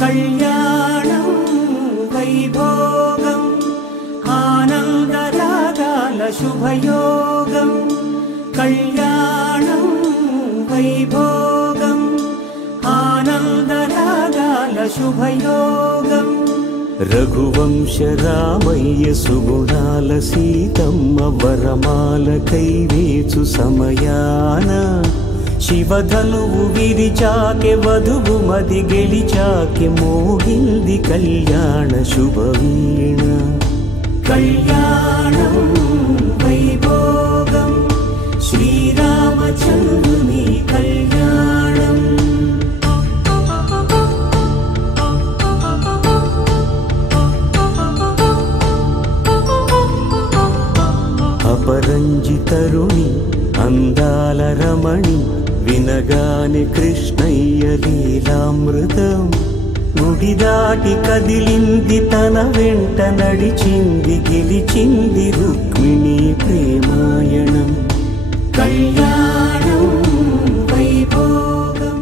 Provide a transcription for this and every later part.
కళ్యాణం వైభోగం ఆనందరాగాల శుభయోగం కళ్యాణం వైభోగం ఆనందరాగాల శుభయోగం రఘువంశ రామయ్య సుగుణాల సీతమ్మ వరమాల కైవేచు సమయాన శివధనువు విరిచాకె వధువు మది గెలిచాకె మోగింది కళ్యాణ శుభవీణ కళ్యాణం వైభోగం శ్రీరామచంద్రుని కళ్యాణం అపరంజి తరుణి అందాల రమణి వినగాని కృష్ణయ్య లీలామృతం గుడి దాటి కదిలింది తన వెంట నడిచింది గెలిచింది రుక్మిణి ప్రేమాయణం కళ్యాణం వైభోగం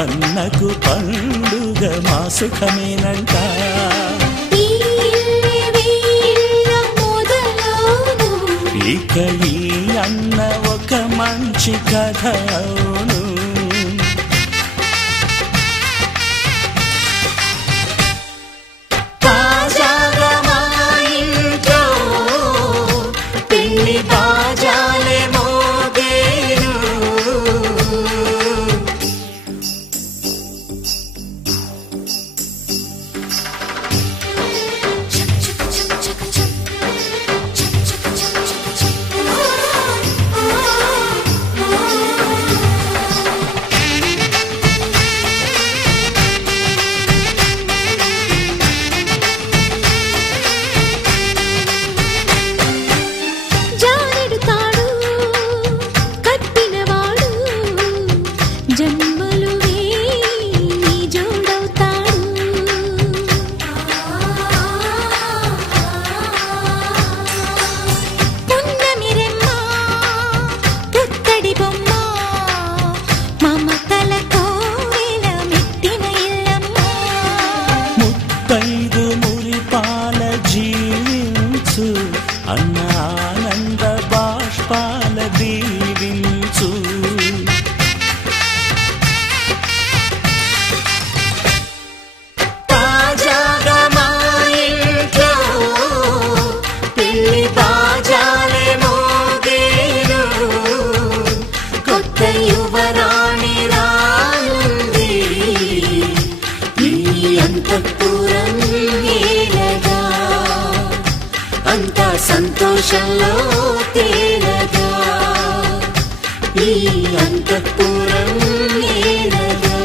అన్నకు పండుగ మా సుఖమేనంట. ఇక ఈ అన్న ఒక మంచి కథ అవును. తాజాగా మా ఇంట్లో పెళ్లి బాజాలే మోగేను. అన్న ఆనంద బాష్పాల దీవించు. తాజాగా మా ఇంట్లో పెళ్లి బాజాలే మోగేను. కొత్త యువరాణి రానుంది ఈ అంతఃపురం ఏలగా. అంతా సంతోషంలో తేలగా ఈ అంతఃపురం ఏలగా.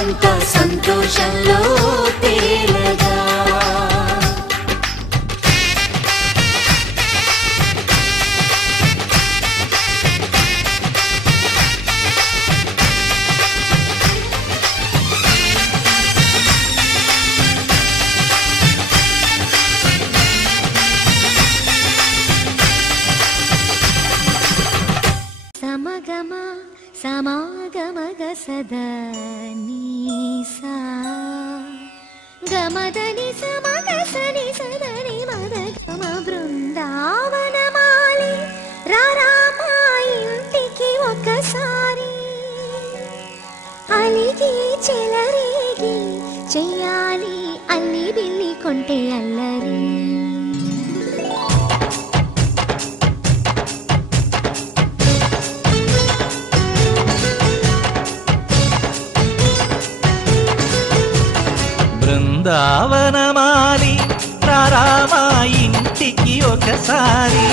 అంతా సంతోషంలో తేలగా. సమాగమగ సదా నీసా గమదని సమగ సని సదని మద గమ బృందావనమాలి రారామా ఇంటికి ఒకసారి. అలిగి చెలరేగి చెయ్యాలి అల్లి బిల్లి కొంటే అల్లరి. బృందావనమాలి రారామా ఇంటికి ఒకసారి.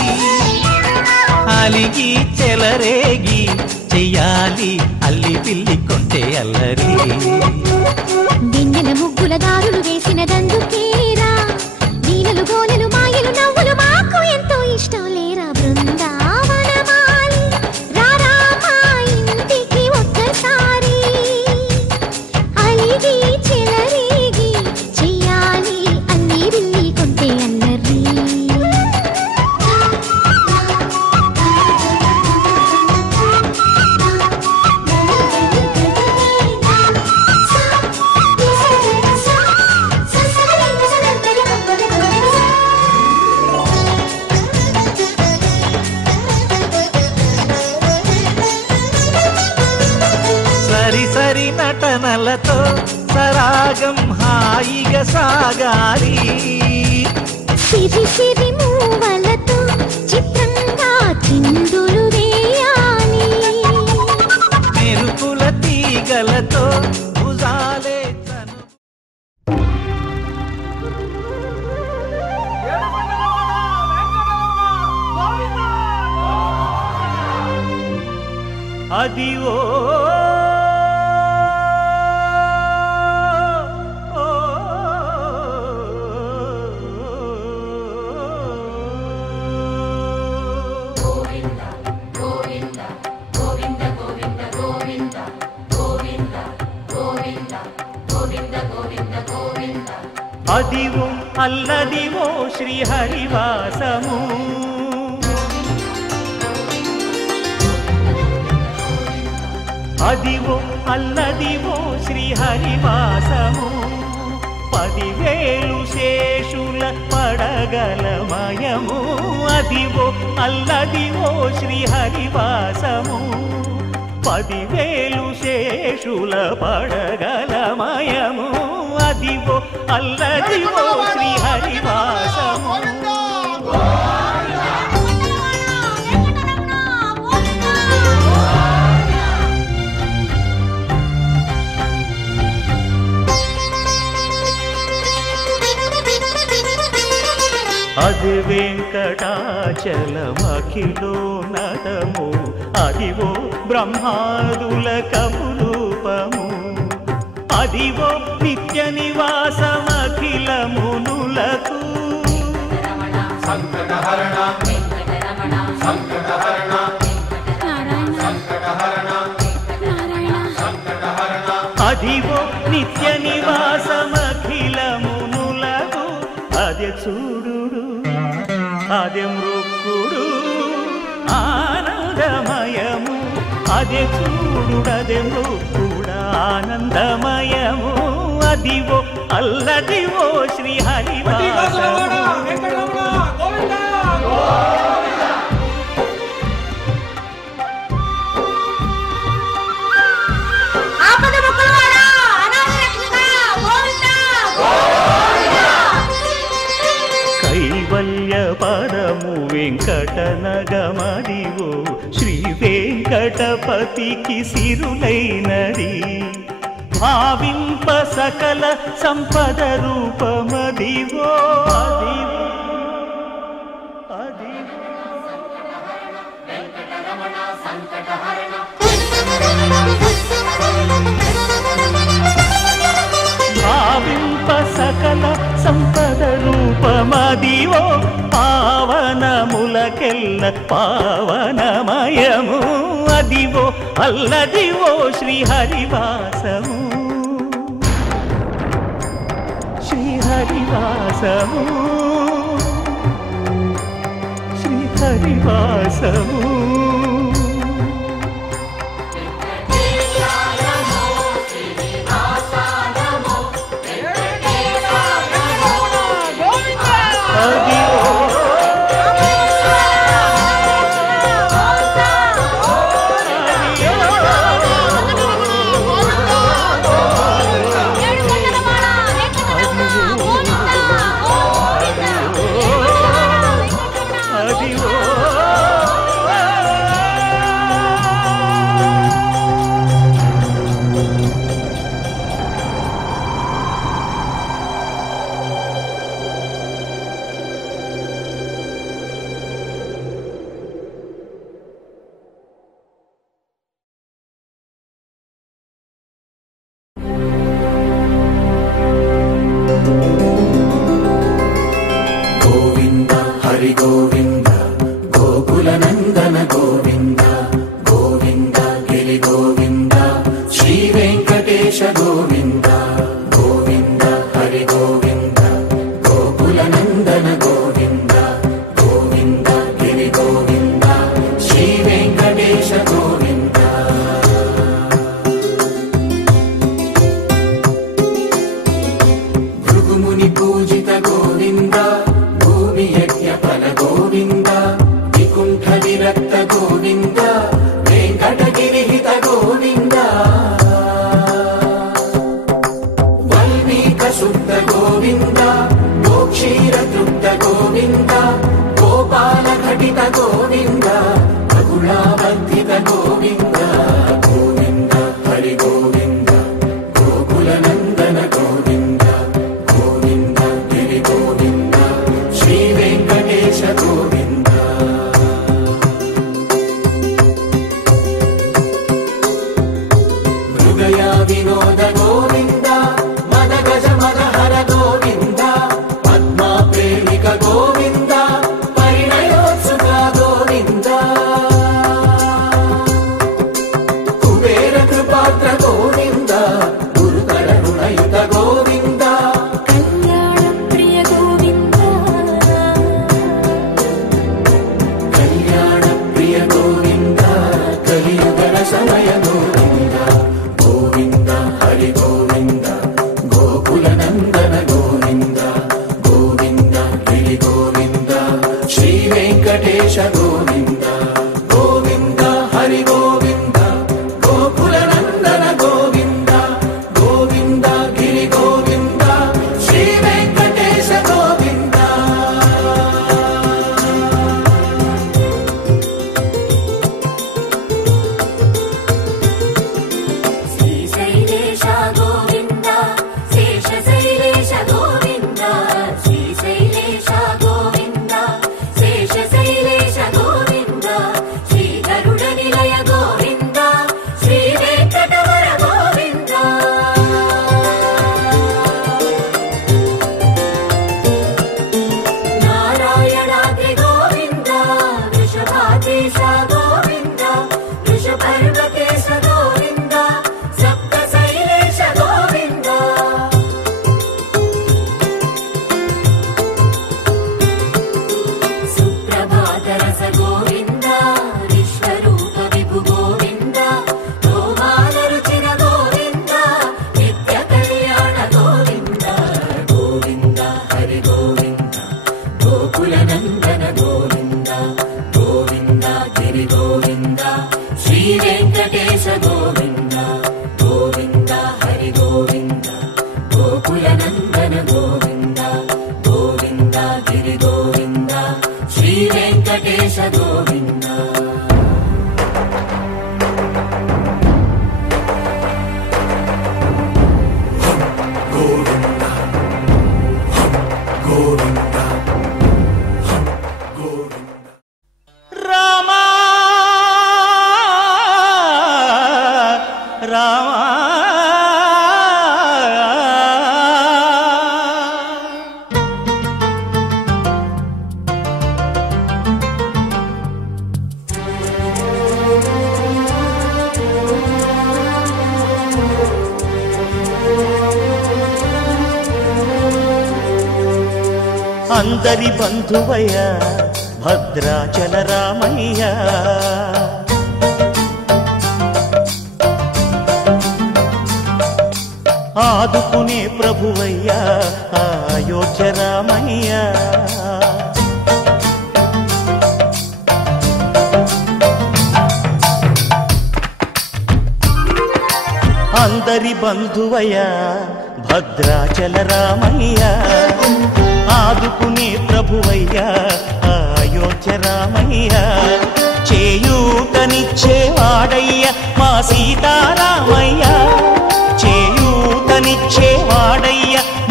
అలిగి చెలరేగి చెయ్యాలి అల్లి పిల్లి కొంటే అల్లరి. వెన్నెల ముగ్గుల దారులు వేసిన దందుకేరా. వీణలు గోలెలు మాయలు నవ్వులు మాకు ఎంతో ఇష్టం లేరా. బృందావనమాలి రారామా ఇంటికి ఒక్కసారి. అలిగి చెలరేగి చెయ్యాలి అల్లి బిల్లి కొంటే అల్లరి. సరి సరి నటనలతో సరాగం హాయిగా సాగాలి. సిరి సిరి మూవలతో చిత్రంగా చిందులు వేయాలి. మెరుపుల తీగలతో భుజాలే అది ఓ అదివో అల్లదివో శ్రీహరివాసము. అదివో అల్లదివో శ్రీహరివాసము 10,000 శేషుల పడగలమయము అదివో అల్లదివో శ్రీహరివాసము 10,000 శేషుల పడగలమయము అదివో అల్లదివో శ్రీహరివాసము అది వెంకటాచలమఖిలోన్నతము అదివో బ్రహ్మాదుల కపురూపము అదివో నిత్య నివాసమఖిలమునులకు సంకటహరణ సంకటహరణ అదివో నిత్య నివాసమఖిలమునులకు అదే చూడు అదే మృక్కుడు ఆనందమయము అదే చూడుడదే మృక్కుడు ఆనందమయము అదివో అల్లదివో శ్రీహరివాసము పదము వెంకటనగమదివో శ్రీ వెంకటపతికి సిరులైనది భావింప సకల సంపద రూపమదివో భావింప సకల సంపద రూపమదివో పావనములకెల్ల పావనమయము అదివో అల్లదివో శ్రీహరివాసము శ్రీహరివాసము శ్రీహరివాసము సమయ గోవింద రామా అందరి బంధువయ్య భద్రాచల రామయ్య ఆదుకునే ప్రభువయ్య అయోధ్య రామయ్య అందరి బంధువయ్య భద్రాచల రామయ్య ఆదుకునే ప్రభువయ్య అయోధ్య రామయ్య చేయూతనిచ్చేవాడయ్య మా సీతారామయ్య చేయూతనిచ్చేవాడయ్య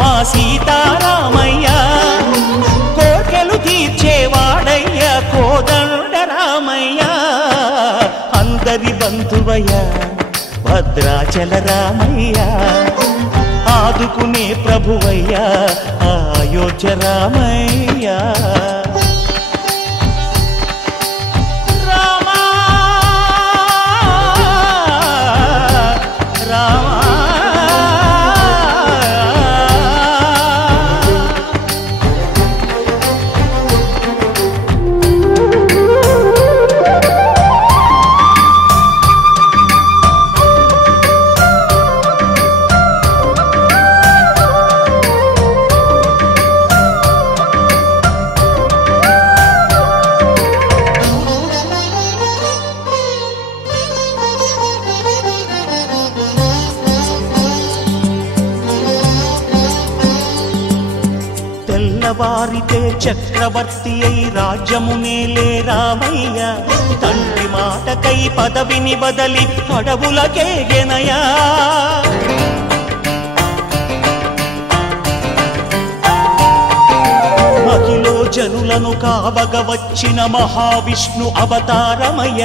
మా సీతారామయ్య కోర్కెలు తీర్చేవాడయ్య కోదండ రామయ్య అందరి బంధువయ్య భద్రాచల రామయ్య ఆదుకునే ప్రభువయ్య అయోధ్య రామయ్య రామా రామా వారితే చక్రవర్తి అయి రాజ్యమునేలే రామయ్య తండ్రి మాటకై పదవిని బదలి అడవులకేగెనయా మహిలో జనులను కావగ వచ్చిన మహావిష్ణు అవతారమయ్య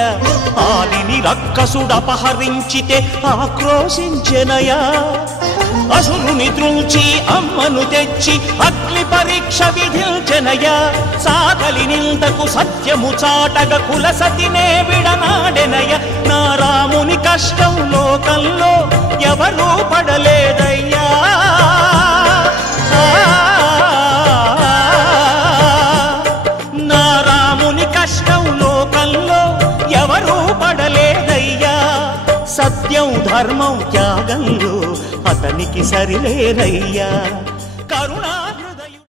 ఆలిని రక్కసుడపహరించితే ఆక్రోశించెనయా అసురుని త్రుంచి అమ్మను తెచ్చి అగ్ని పరీక్ష విధించెనయ సాగలి నిందకు సత్యము చాటగ కుల సతినే విడనాడెనయ నా రాముని కష్టం లోకంలో ఎవరూ పడలేదయ్యా నా రాముని కష్టం లోకంలో ఎవరూ పడలేదయ్యా సత్యం ధర్మం త్యాగంలో అతనికి సరిలేరయ్యా కరుణా హృదయం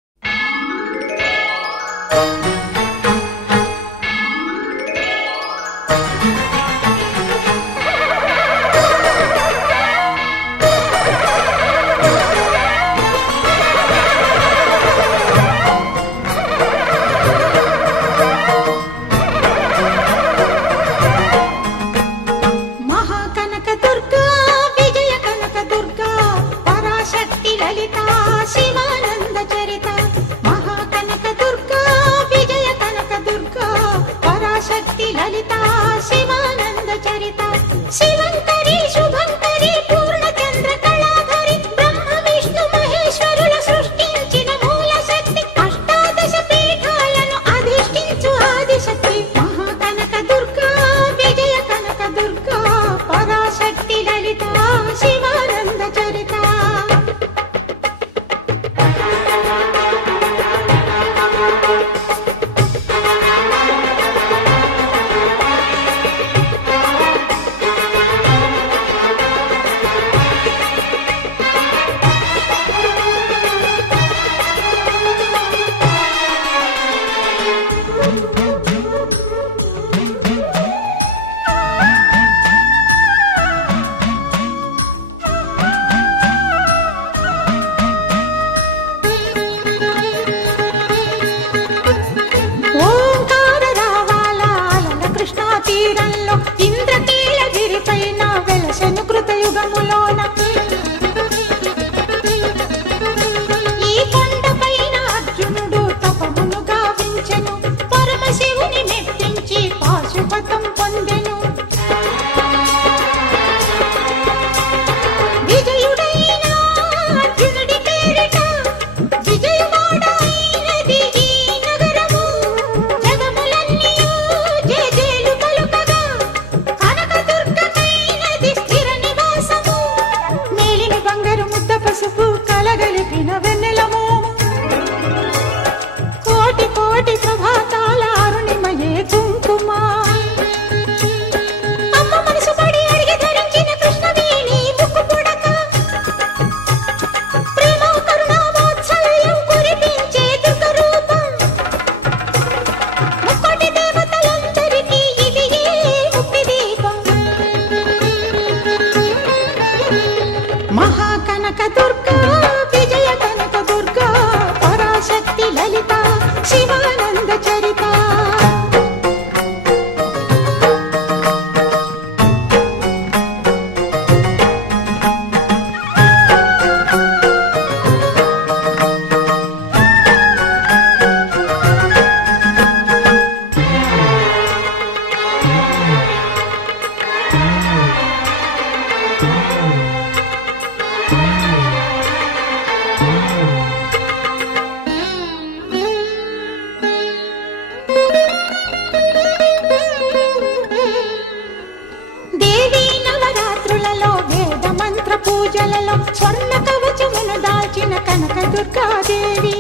మాలలో స్వర్ణ కవచమును దాల్చిన కనక దుర్గాదేవి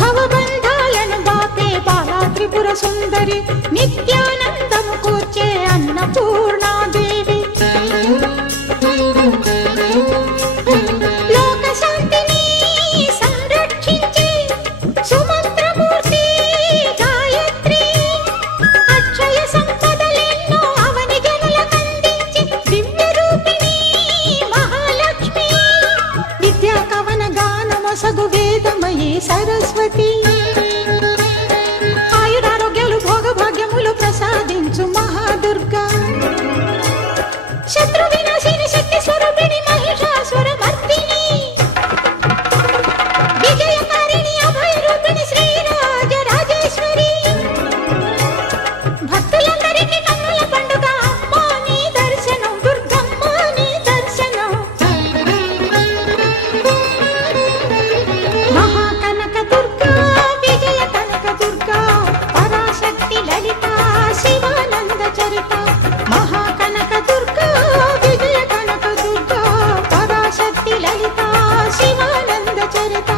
భవబంధాలను బాపే బాలా త్రిపుర సుందరి నిత్యానందము కూర్చే అన్నపూర్ణాదేవి లోక శాంతిని సంరక్షించే సుమంత్రమూర్తి గాయత్రి అక్షయ సంపదలెన్నో అవని జనులకందించే దివ్య రూపిణి మహాలక్ష్మి విద్యా కవన గానమొసగు వేదమయీ సరస్వతి ఆయురారోగ్యాలు భోగభాగ్యములు ప్రసాదించు మహాదుర్గా శత్రు వినాశిని శక్తి స్వరూపిణి మహిషాసుర మర్దిని విజయకారిణి అభయ రూపిణి శ్రీరాజ రాజేశ్వరి భక్తులందరికీ కన్నుల పండుగ అమ్మా నీ దర్శనం దుర్గమ్మ నీ దర్శనం మహాకనక దుర్గా విజయ కనక దుర్గా పరాశక్తి లలిత శివానంద చరిత మహాకనక దుర్గా విజయ కనక దుర్గా పరాశక్తి లలిత శివానంద చరిత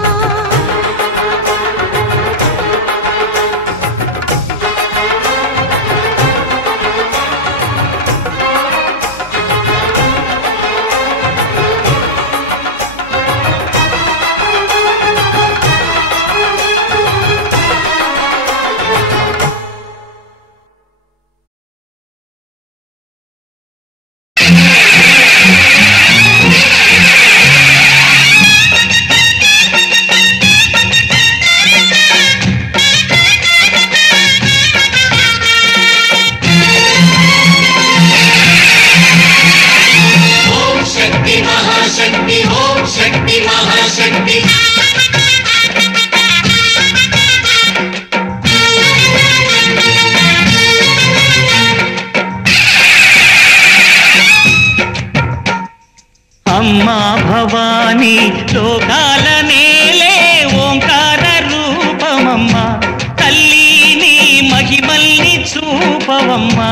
అమ్మా భవానీ లోకాల నేలే ఓంకార రూపమమ్మా తల్లి నీ మహిమల్ని చూపవమ్మా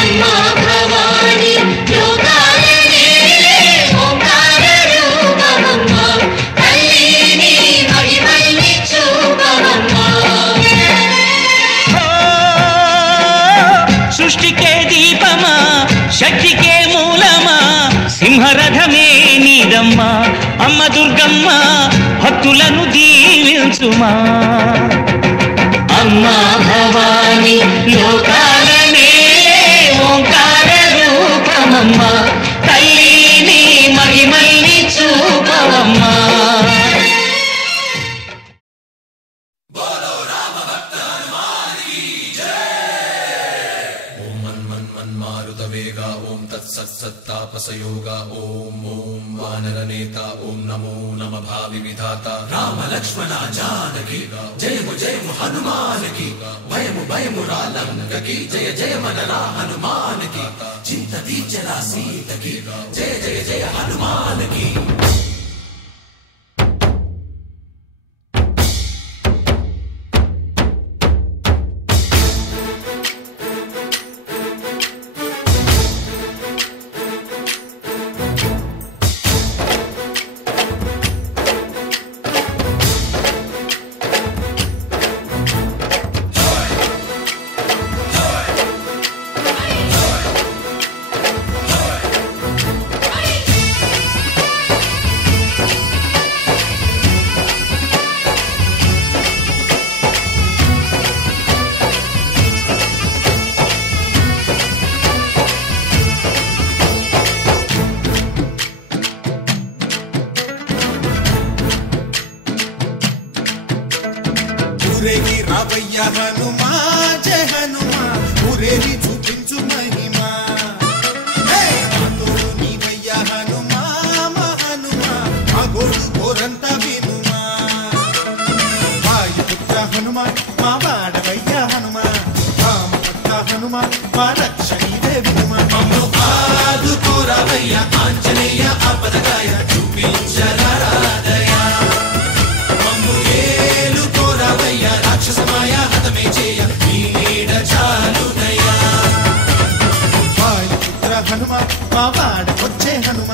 అమ్మా భవానీ లోకాల నేలే ఓంకార రూపమమ్మా తల్లి నీ మహిమల్ని చూపవమ్మా సృష్టికే దీపమా శక్తికే మూలమా సింహరథమే నీదమ్మా అమ్మ దుర్గమ్మ భక్తులను దీవించుమా అమ్మా భవానీ లోకాల నేలే ఓంకార రూపమమ్మా తల్లి నీ మహిమల్ని చూపవమ్మా मन्मारुतवेगा ओम तत्सत्सत्तापसयोगा ओम ओम वानरनेता ओम नमो नमः भावि विधाता राम लक्ष्मण जानकी जय हनुमान की भयमु रालंक की जय मनरा हनुमान की चिंता दीचला सीत की जय हनुमान की ఊరేగి రావయ్య హనుమా జయ హనుమా ఊరేగి చూపించు మహిమా తోడు నీవయ్య హనుమా మా హనుమా మా గోడు కోరంత వినుమా వాయుపుత్ర హనుమా మా వాడవయ్య హనుమా రామభక్త హనుమా మా రక్షణీదే వినుమా మమ్ము ఆదుకోరావయ్య ఆంజనేయ ఆపదగాయ చూపించరాదయ మమ్ము ఏలుకోరావయ్య రాక్షసమాయ హతమే చేయ నీ నీడ చాలునయ్యా హనుమ మా వాడకొచ్చే హనుమ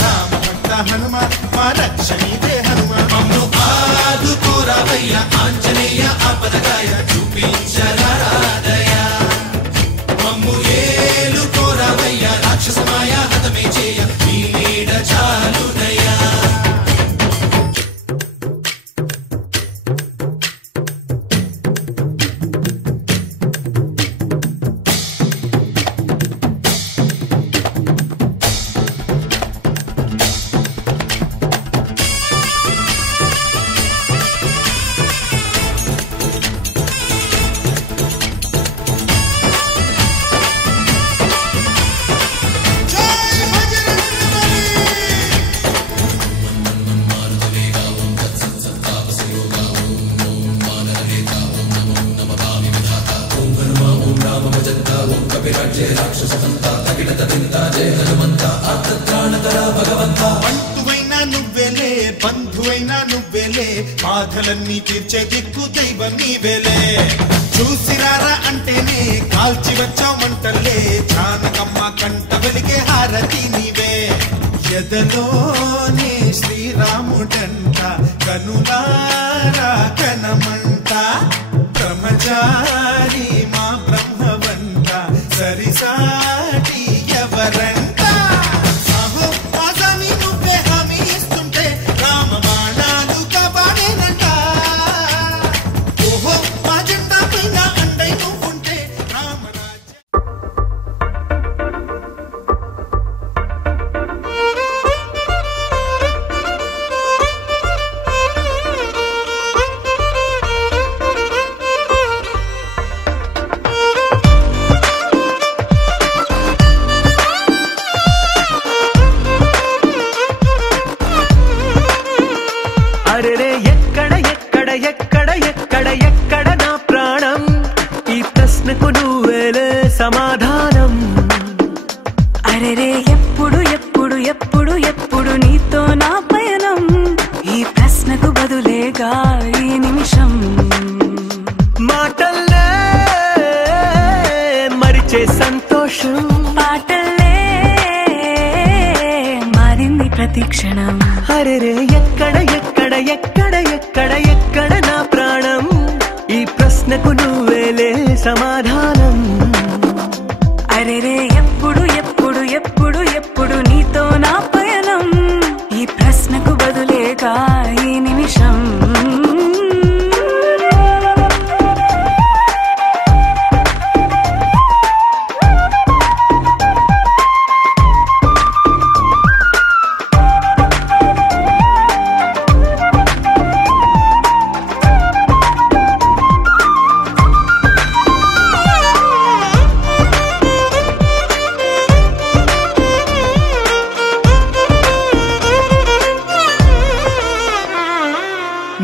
రామ భక్త హనుమ మా రక్షణీదే హనుమ మమ్ము ఆదుకోరావయ్య ఆంజనేయ ఆపదగాయ చూపించరాదయ మమ్ము ఏలుకోరావయ్య రాక్షసమాయ హతమే చేయ నీ నీడ చాలుదయా బంటువైనా నువ్వేలే బంధువైనా నువ్వేలే బాధలన్నీ తీర్చే దిక్కు దైవం నీవేలే చూసిరారా అంటేనే కాల్చి వచ్చామంటలే జానకమ్మ కంట వెలిగే హారతి నీవే ఎదలోనే శ్రీరాముడంట కనులారా కనమంట బ్రహ్మచారి మా బ్రహ్మవంట సరిసాటి ఎవరంట సమాధానం అరెరే ఎప్పుడు ఎప్పుడు ఎప్పుడు ఎప్పుడు నీతో నా పయనం ఈ ప్రశ్నకు బదులేగా ఈ నిమిషం మాటల్లే మరిచే సంతోషం పాటల్లే మారింది ప్రతి క్షణం అరెరే ఎక్కడ ఎక్కడ ఎక్కడ ఎక్కడ ఎక్కడ నా ప్రాణం ఈ ప్రశ్నకు నువ్వేలే సమాధానం అరెరే ఎప్పుడు ఎప్పుడు ఎప్పుడు ఎప్పుడు నీతో నా పయనం ఈ ప్రశ్నకు బదులేగా ఈ నిమిషం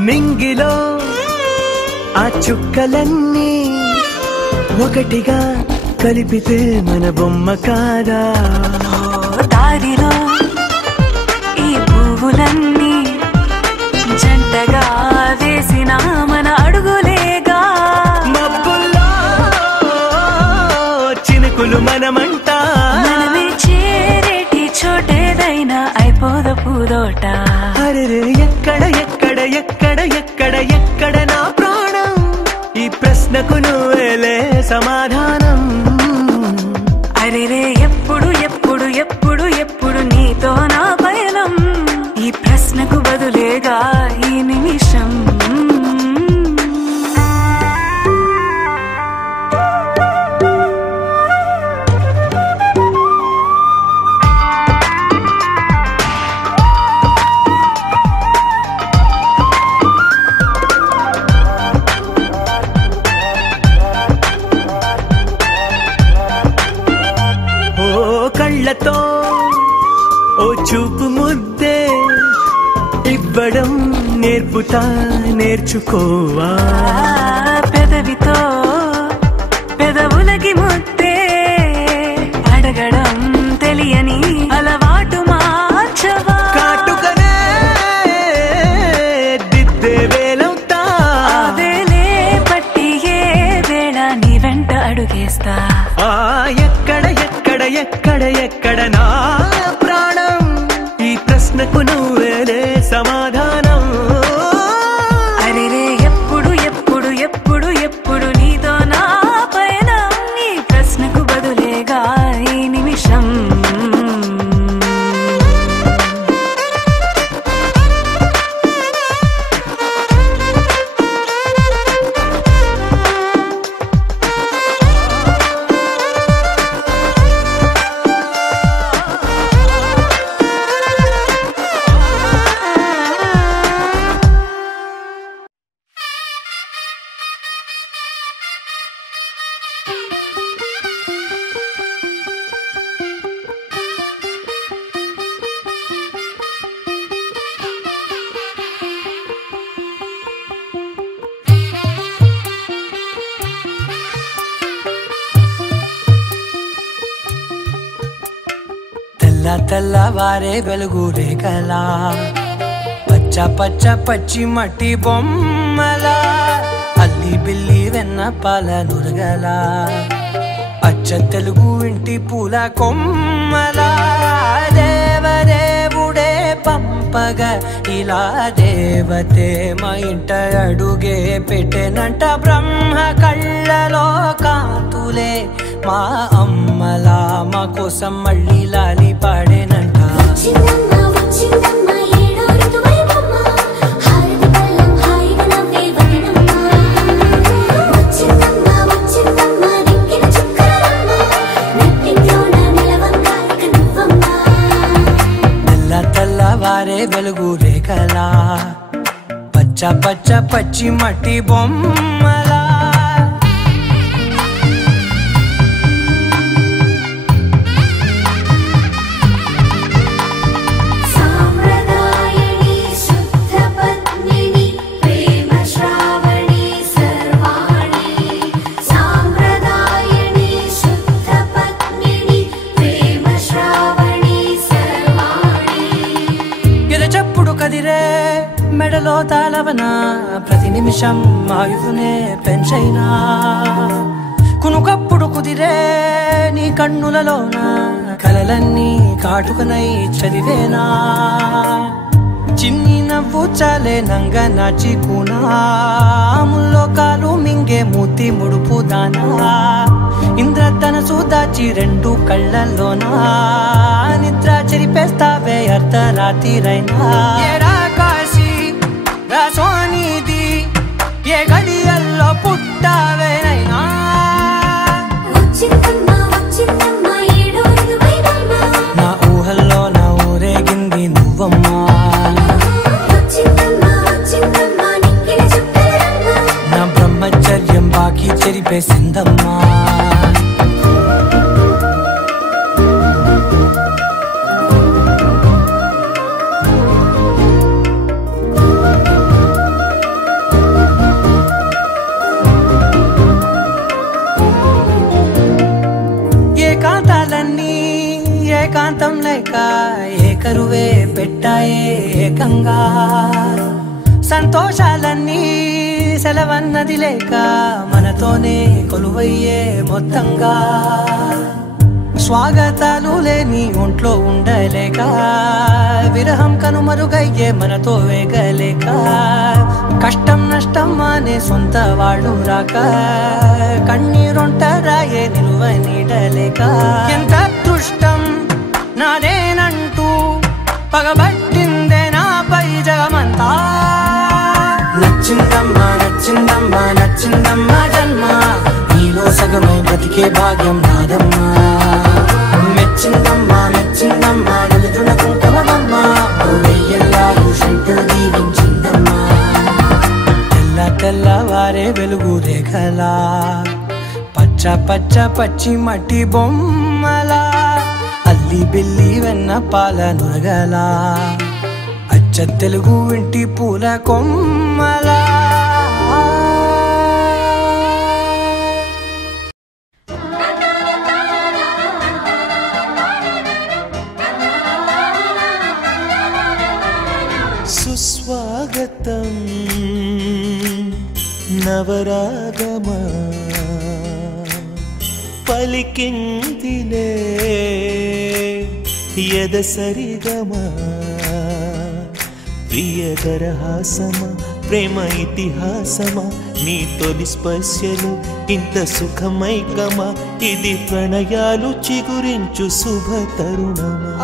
మింగిలో ఆ చుక్కలన్నీ ఒకటిగా కలిపితే మన బొమ్మ కాదా దారిలో ఈ పువ్వులన్నీ జంటగా వేసిన మన అడుగులేగా మబ్బుల్లో చినుకులు మనమంట మనమే చేరేటి చోటేదైనా అయిపోద పూదోట అరెరే ఎక్కడ ఎక్కడ ఎక్కడ ఎక్కడ ఎక్కడ నా ప్రాణం ఈ ప్రశ్నకు నువ్వేలే సమాధానం అరెరే ఎప్పుడు ఎప్పుడు ఎప్పుడు ఎప్పుడు నీతో నా పయనం ఈ ప్రశ్నకు బదులేగా ఈ నిమిషం కళ్ళతో ఓ చూపు ముద్దే ఇవ్వడం నేర్పుతా నేర్చుకోవా పెదవితో పెదవులకి ముద్దే అడగడం తెలియని అలవాటు మార్చవా కాటుకనే దిద్దే వేలవుతా వేలే పట్టి ఏ వేళ నీ వెంట అడుగేస్తా ఎక్కడ ఎక్కడ ఎక్కడ ఎక్కడ నా ప్రాణం ఈ ప్రశ్నకు నువ్వేలే సమాధానం అరెరే ఎప్పుడు ఎప్పుడు ఎప్పుడు ఎప్పుడు నీతో నా పైన ఈ ప్రశ్నకు బదులేగా ఈ నిమిషం తెల్లవారే వెలుగు రేఖలా పచ్చ పచ్చ పచ్చి మట్టి బొమ్మలా అల్లి బిల్లి వెన్న పాల నురగలా అచ్చ తెలుగు ఇంటి పూల కొమ్మలా దేవదేవుడే పంపగా ఇలా దేవతే మా ఇంట అడుగే పెట్టెనంట బ్రహ్మ కళ్ళలో కాంతులే మా అమ్మలా మా కోసం మళ్ళీ లాలి పాడేనంట తెల్లవారే వెలుగు రేఖలా పచ్చ పచ్చ పచ్చి మట్టి బొమ్మలా మెడలో తాళవన ప్రతి నిమిషం ఆయువునే పెంచైనా కునుకప్పుడు కుదిరే నీ కన్నులలోన కలలన్నీ కాటుకనై చదివేనా చిన్ని నవ్వు చాలే నంగ నాచి కూనాముల్లో కాలు మింగే మూతి ముడుపు దానా ఇంద్రధనసు దాచి రెండు కళ్ళల్లోనా నిద్ర చెరిపేస్తావే అర్ధరాత్రిరైనా సోనిది ఏ గడియల్లో పుట్టావేనైనా నా ఊహల్లో నా ఊరేగింది నువ్వమ్మా నా బ్రహ్మచర్యం బాకీ చెరిపేసిందమ్మా ఏకాంతం లేక ఏకరువే పెట్టాయే ఏకంగా సంతోషాలన్నీ సెలవన్నది లేక మనతోనే కొలువయ్యే మొత్తంగా స్వాగతాలు లేని ఒంట్లో ఉండలేక విరహం కనుమరుగయ్యే మనతో వేగలేక కష్టం నష్టం అనే సొంత వాళ్ళు రాక కన్నీరొంటరాయే నిలువ నీడలేక ఎంత అదృష్టం నాదేనంటూ పగబట్టిందే నాపై జగమంతా నచ్చిందమ్మా నచ్చిందమ్మా నచ్చిందమ్మా జన్మ నీలో సగమై బ్రతికే భాగ్యం నాదమ్మా మెచ్చిందమ్మా మెచ్చిందమ్మా నిలుతున్న కుంకుమమ్మా వెయ్యల్లాలు శంకరు దీవించిందమ్మా తెల్లవారే వెలుగు రేఖలా పచ్చ పచ్చ పచ్చి మట్టి బొమ్మలా అల్లి బిల్లి వెన్న పాల నురగలా అచ్చ తెలుగు ఇంటి పూల కొమ్మలా సుస్వాగతం నవరాగమా పలికిందిలే ఎదసరిగమా ప్రియదరహాసమా ప్రేమ ఇతిహాసమా నీ తొలి స్పర్శలు ఇంత సుఖమైకమా ఇది ప్రణయాలు చిగురించు శుభ తరుణమా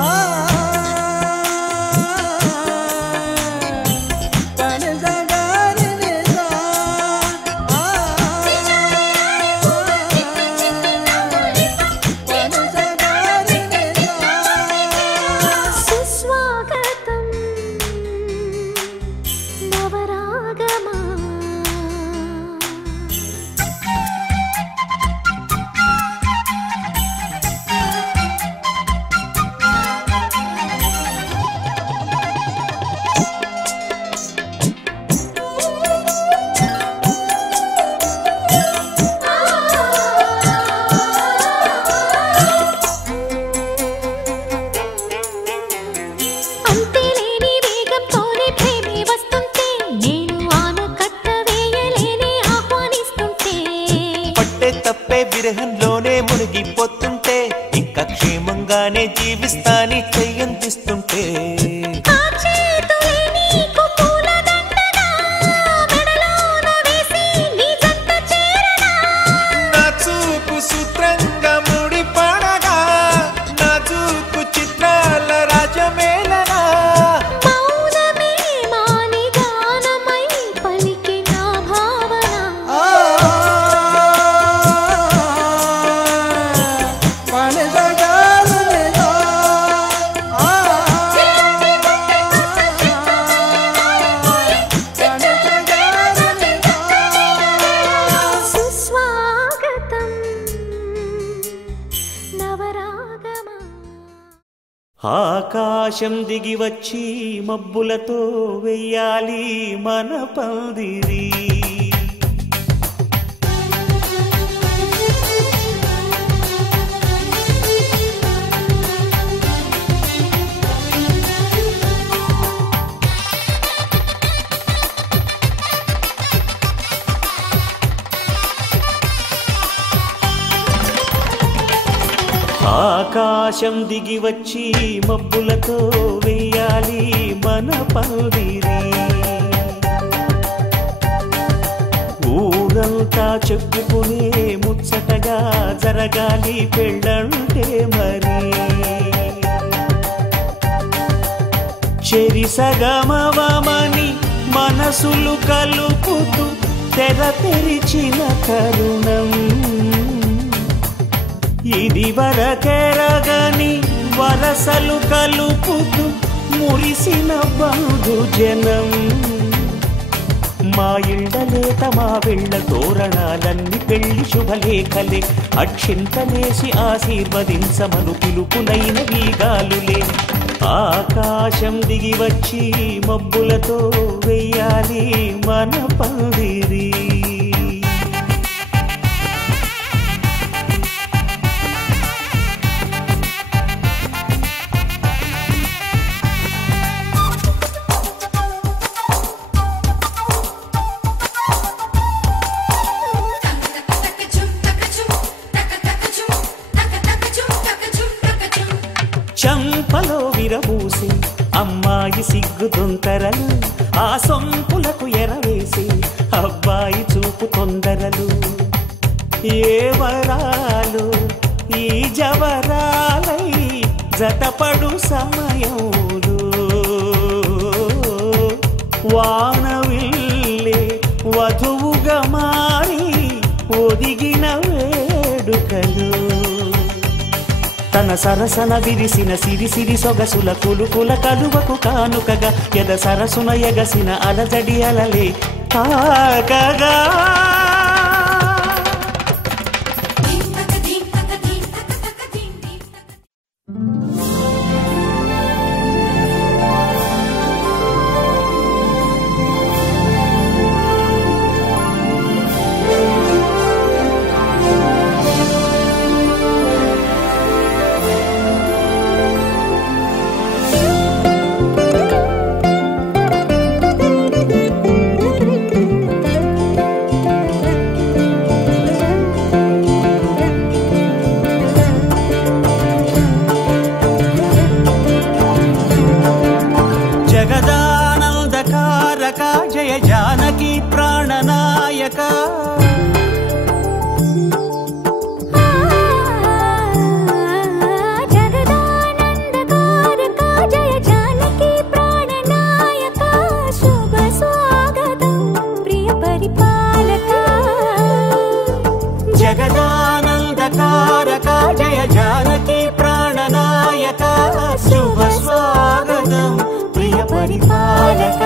విరహంలోనే మునిగిపోతుంటే ఇంకా క్షేమంగానే జీవిస్తాని చెయ్యందిస్తుంటే నా చూపు సూత్రంగా ముడిపడగా నా చూపు చిత్రాల రాజమేళనా ఆకాశం దిగి వచ్చి మబ్బులతో వెయ్యాలి మన పందిరి ఆకాశం దిగి వచ్చి మబ్బులతో వెయ్యాలి మన పందిరి ఊరంతా చెప్పుకునే ముచ్చటగా జరగాలి పెళ్ళంటే మరి చెరిసగమవమని మనసులు కలుపుతూ తెర తెరిచిన తరుణం ఇది వరకెరగని వరసలు కలుపుతూ మురిసిన బంధుజనం మా ఇళ్ళలేత మా వెళ్ళ తోరణాలన్నీ పెళ్లి శుభలేఖలే అక్షింతలేసి ఆశీర్వదించమను పిలుపునైన వీగాలులే ఆకాశం దిగి వచ్చి మబ్బులతో వెయ్యాలి మన పందిరి చంపలో విరబూసి అమ్మాయి సిగ్గు తొంతరలు ఆ సొంపులకు ఎరవేసి అబ్బాయి చూపు తొందరలు ఏ వరాలు ఈ జవరాలై జతపడు సమయంలో వానవిల్లే వధువుగా మారి ఒదిగిన వేడుకలు తన సరసన విరిసిన సిరిసిరి సొగసుల కులుకుల కలువకు కానుకగా ఎద సరసున ఎగసిన అలజడి అలలే తాకగా పరిపాలక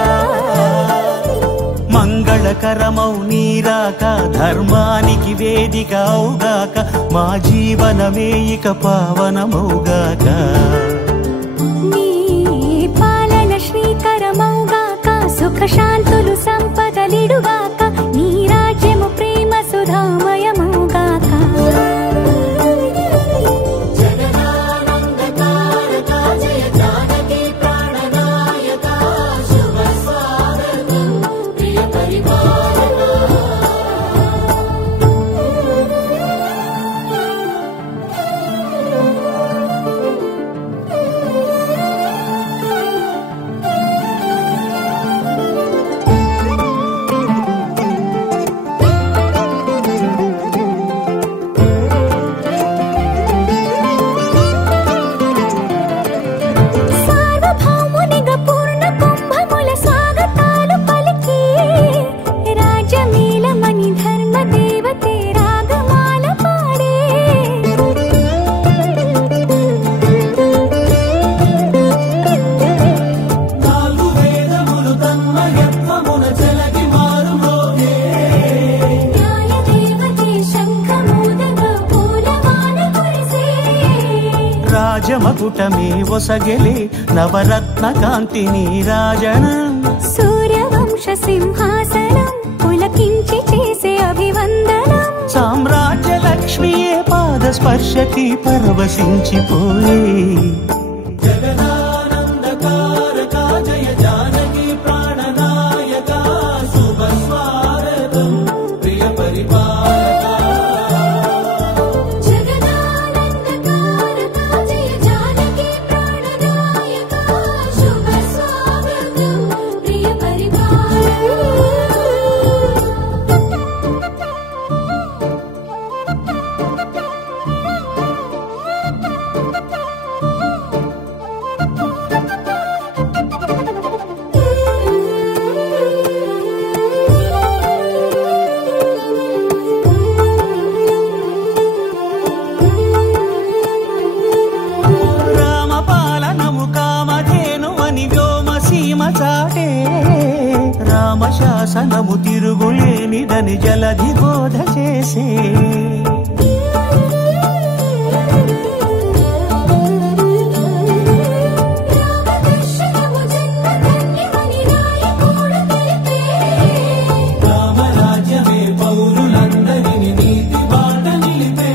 మంగళకరమౌ నీరాక ధర్మానికి వేదిక అవుగాక మా జీవనమే ఇక పావనమౌగాక నీ పాలన శ్రీకరమౌగాక సుఖ శాంతులు సంపదలిడుగాక నీ రాజ్యము ప్రేమ సుధామయమౌగాక రాజమకుటమే ఒసగెలే నవరత్న కాంతి నీరాజనం సూర్యవంశ సింహాసనం పులకించి చేసే అభివందనం సామ్రాజ్య లక్ష్మియే పాద స్పర్శకి పరవశించిపోయే జగదానందకారక జయ జానకి ప్రాణనాయక శుభ స్వాగతం ప్రియ పరిపాలక రామశాసనము తిరుగులేనిదని జలధి బోధ చేసే రామరాజ్యమే పౌరులందరిని నీతి బాట నిలిపే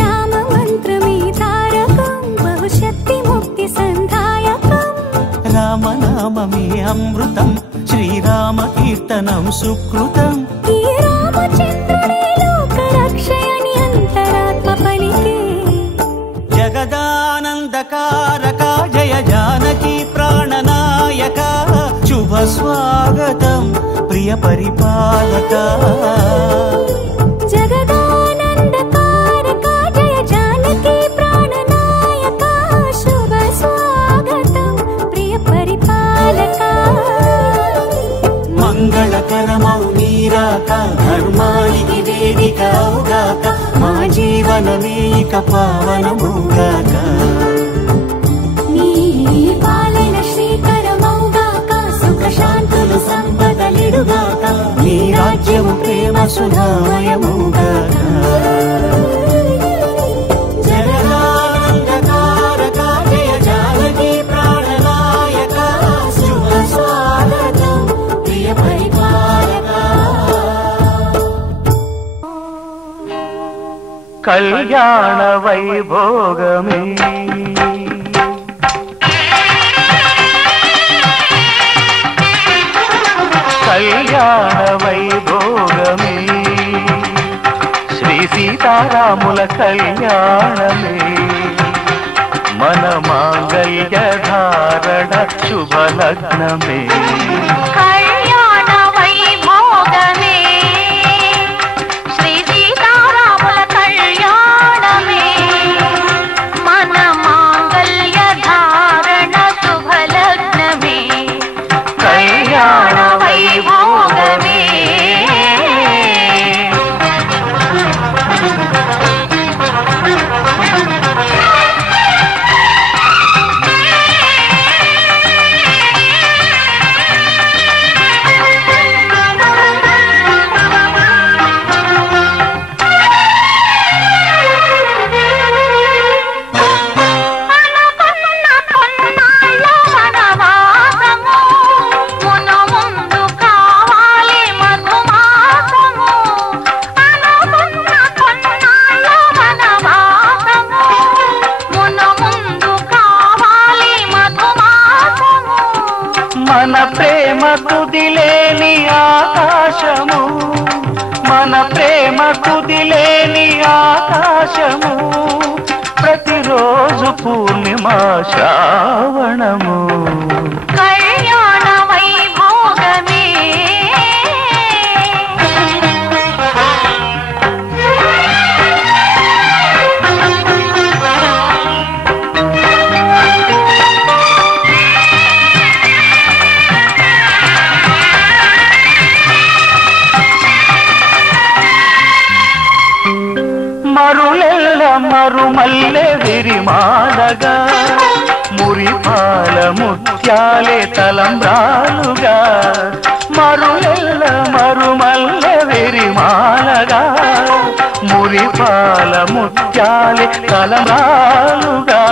రామ మంత్రమే తారకం బహుశక్తి ముక్తి సంధాయకం రామనామమే అమృతం శ్రీరామ కీర్తనం సుకృతం ఈ రామచంద్రుడే లోక రక్షయని అంతరాత్మ పలికే జగదానందకారక జయ జానకి ప్రాణనాయక శుభ స్వాగతం ప్రియ పరిపాలక జగదానందకారక జయ జానకి ప్రాణనాయక శుభ స్వాగతం ప్రియ పరిపాలక మంగళకరమౌ నీరాక ధర్మానికి వేదిక అవుగాక మా జీవనమే ఇక పావనమౌగాక నీ పాలన శ్రీకరమౌగాక సుఖ శాంతులు సంపదలిడుగాక నీ రాజ్యము ప్రేమ సుధామయమౌగాక జగదానందకారక జయ జానకి ప్రాణనాయక శుభ స్వాగతం ప్రియ పరిపాలక కళ్యాణ వైభోగమే కళ్యాణ వైభోగమే శ్రీ సీతారాముల కళ్యాణమే మన మాంగళ్య ధారణ శుభలగ్నమే కళ్యాణ వైభోగమే శ్రీ సీతారాముల కళ్యాణమే మన మాంగళ్య ధారణ శుభలగ్నమే కళ్యాణ వైభోగమే తుదిలేని ఆకాశము ప్రతిరోజు పూర్ణిమ శ్రావణము కళ్యాణ వైభోగమే మరులెల్ల మరుమల్లె విరిమాలగా మురిపాల ముత్యాలే తలంబ్రాలుగా మరులెల్ల మరుమల్లె విరిమాలగా మురిపాల ముత్యాలే తలంబ్రాలుగా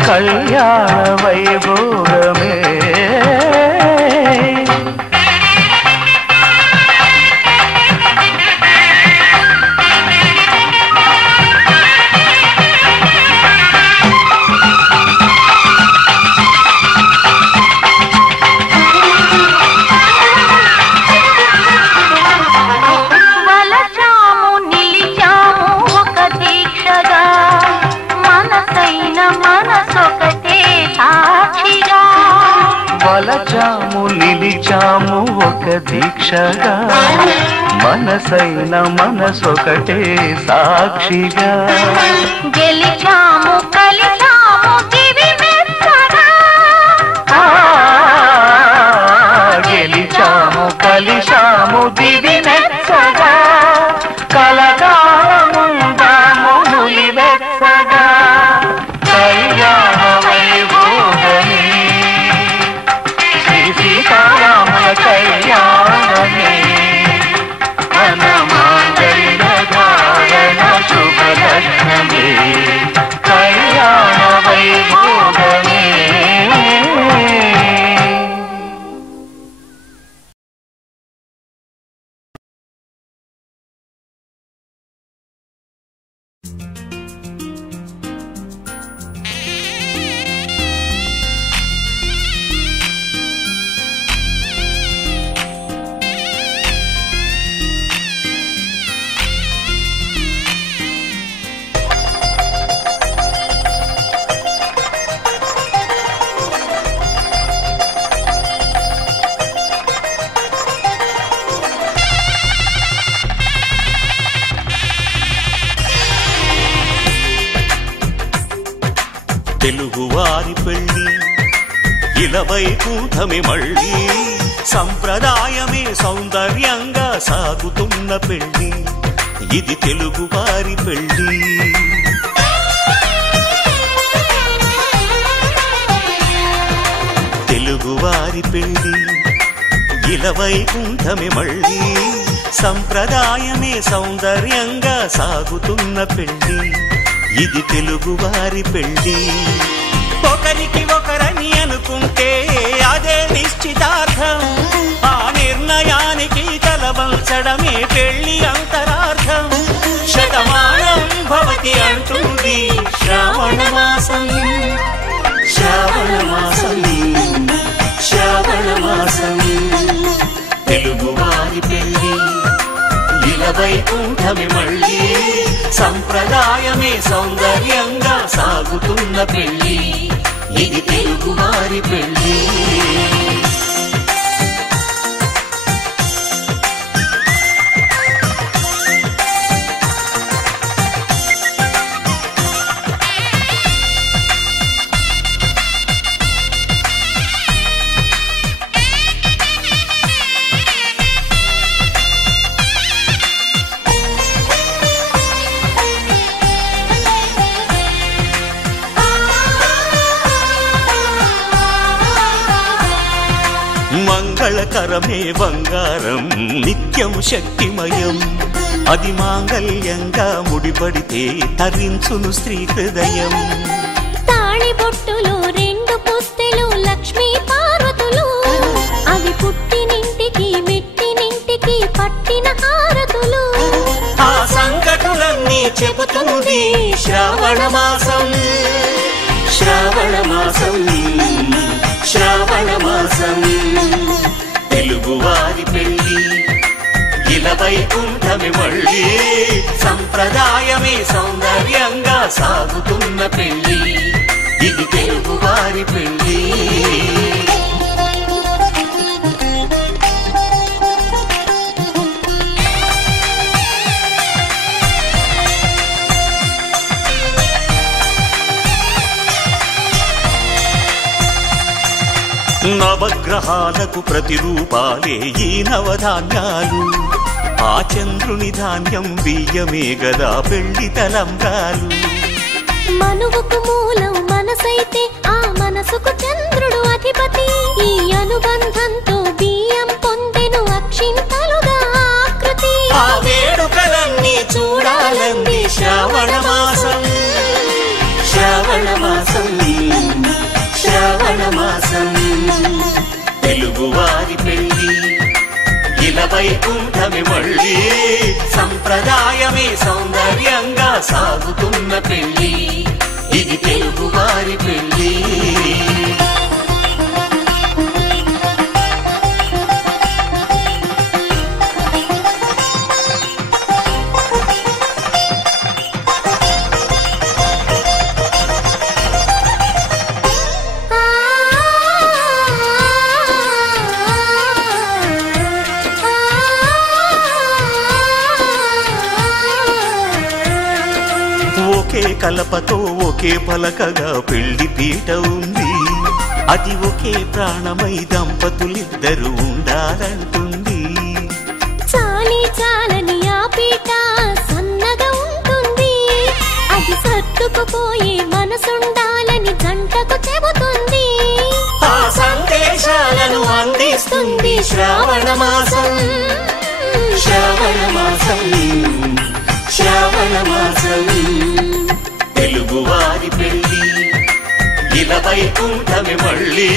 కళ్యాణ వైభోగమే వలచాము నిలిచాము ఒక దీక్షగా మనసైన మనసొకటే సాక్షిగా వలచాము నిలిచాము ఒక దీక్షగా మనసైన మనసొకటే సాక్షిగా గెలిచాము కలిసాము దివి మెచ్చగా గెలిచాము కలిశాము దివి మెచ్చగా కలకాలముందాము నులివెచ్చగా కళ్యాణ వైభోగమే శ్రీ సీతారాముల కళ్యాణమే మన మాంగళ్య ధారణ శుభలగ్నమే కళ్యాణ వైభోగమే తెలుగువారి పెళ్ళి ఇలవైకుంఠమే మళ్ళీ సంప్రదాయమే సౌందర్యంగా సాగుతున్న పెళ్ళి ఇది తెలుగువారి పెళ్ళి తెలుగువారి పెళ్ళి ఇలవైకుంఠమే మళ్ళీ సంప్రదాయమే సౌందర్యంగా సాగుతున్న పెళ్ళి ఇది తెలుగువారి పెళ్ళి ఒకరికి ఒకరని అనుకుంటే అదే నిశ్చితార్థం ఆ నిర్ణయానికి తలవంచడమే పెళ్లి అంతరార్థం శతమానం భవతి అంటుంది శ్రావణ మాసం శ్రావణ మాసం శ్రావణ మాసం తెలుగువారి పెళ్ళి ఇలవైకుంఠమే మళ్ళీ సంప్రదాయమే సౌందర్యంగా సాగుతున్న పెళ్ళి ఇది తెలుగువారి పెళ్ళి మంగళకరమే బంగారం నిత్యం శక్తిమయం అది మాంగళ్యంగా ముడిపడితే తరించును స్త్రీ హృదయం తాళి బొట్టులు రెండు పుస్తెలు లక్ష్మీ పార్వతులు అవి పుట్టినింటికి మెట్టినింటికి పట్టిన హారతులు ఆ సంకటులన్నీ చెబుతుంది శ్రావణ మాసం శ్రావణ మాసం శ్రావణ మాసం తెలుగువారి పెళ్లి ఇలా వైకుంఠమే మళ్ళీ సంప్రదాయమే సౌందర్యంగా సాగుతున్న పెళ్లి ఇది తెలుగువారి పెళ్లి నవగ్రహాలకు ప్రతిరూపాలే ఈ నవధాన్యాలు ఆ చంద్రుని ధాన్యం బియ్యమే గదా పెళ్లి తలంబ్రాలు మనువుకు మూలం మనసైతే ఆ మనసుకు చంద్రుడు అధిపతి ఈ అనుబంధంతో బియ్యం పొందెను అక్షింతలుగా ఆకృతి ఆ వేడుకలన్నీ చూడాలంది శ్రావణ మాసం శ్రావణ మాసం శ్రావణ మాసం తెలుగువారి పెళ్లి ఇలా వైకుంఠమే మళ్ళీ సంప్రదాయమే సౌందర్యంగా సాగుతున్న పెళ్లి ఇది తెలుగువారి పెళ్లి ఒకే కలపతో ఒకే పలకగా పెళ్లి పీట ఉంది అది ఒకే ప్రాణమై దంపతులిద్దరు ఉండాలంటుంది చాలి చాలని ఆ పీట సన్నగా ఉంటుంది అది సర్దుకుపోయే మనసుండాలని జంటకు చెబుతుంది ఆ సందేశాలను అందిస్తుంది శ్రావణ మాసం శ్రావణ మాసం శ్రావణ మాసం తెలుగువారి పెళ్లి ఇలా వైకుంఠమే మళ్ళీ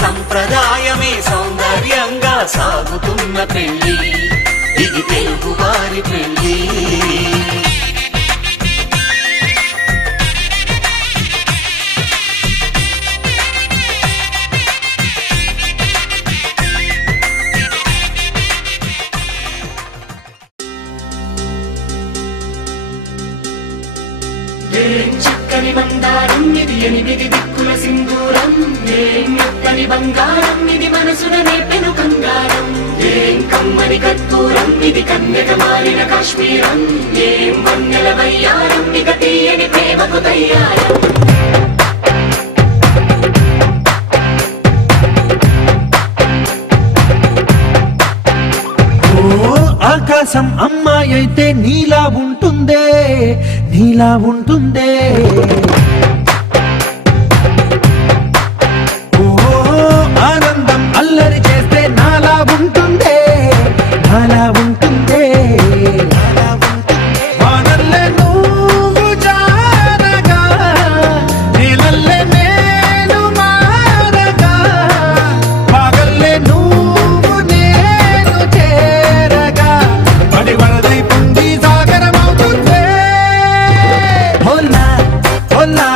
సంప్రదాయమే సౌందర్యంగా సాగుతున్న పెళ్లి ఇది తెలుగువారి పెళ్లి చక్కని మందారం ఇది 8 దిక్కుల సింధూరం ఏం మెత్తని బంగారం ఇది మనసున నేపెను కంగారం ఏం కమ్మని కర్పూరం ఇది కన్యక మారిన కాశ్మీరం ఏం వన్నెల వయ్యారం ఇక తీయని ప్రేమకు తయ్యారం ఆకాశం అమ్మాయి అయితే నీలా ఉంటుందే నీలా ఉంటుందే ఓ ఆనందం అల్లరి చేస్తే నాలా ఉంటుందే నాలా ఉంటుందే వానల్లే నువ్వు జారగా నీలల్లే నేను మారగా పగల్లే నువ్వు నేను చేరగా పడి వరదై పొంగి సాగరమవుతుందే హోలా హోలా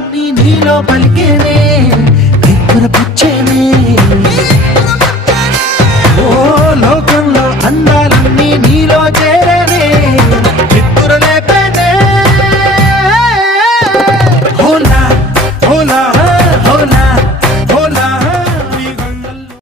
భావాలన్నీ నీలో పలికేనే నిప్పుల పుచ్చేనే